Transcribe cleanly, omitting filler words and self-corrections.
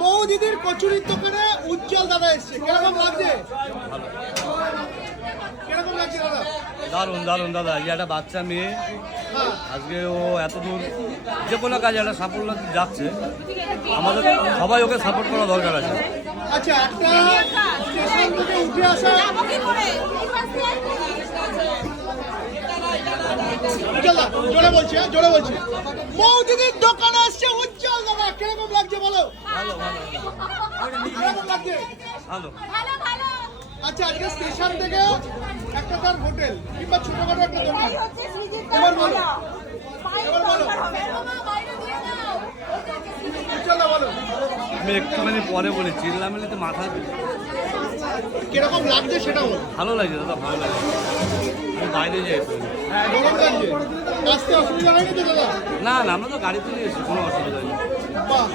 মৌ দিদির কচুরির দোকানে উজ্জ্বল দাদা এসছে, কিরকম লাগছে? কিরকম লাগছে দাদা? দারুণ দারুণ দাদা, এই একটা বাচ্চা মেয়ে হ্যাঁ। আজকে ও এত দূর যে কোনো কাজে একটা সাফল্য যাচ্ছে, আমাদের সবাই ওকে সাপোর্ট করা দরকার আছে। আচ্ছা, একটা স্টেশন থেকে উঠে আসা উজ্জ্বল, জোরে বলছি, জোরে বলছি, মৌ দিদির দোকানে আসছে উজ্জ্বল দাদা, কিরকম লাগছে বলো? ভালো ভালো কিরকম লাগছে? ভালো। আচ্ছা, আজকে স্টেশন থেকে একটা তার হোটেল কিংবা ছোটখাটো একটা দোকান, এবার বলো, এবার বলো উজ্জ্বল দা, বলো আমি একটুখানি পরে বলি, চিল্লামিলি তো মাথা কিরকম লাগছে সেটা বলো। ভালো লাগছে দাদা, ভালো লাগছে। আমি বাইরে যাই একটু। গরম লাগছে, আসতে অসুবিধা হয়নি তো দাদা? না না, আমরা তো গাড়িতে নিয়ে এসেছি, কোনো অসুবিধা নেই। বাহ,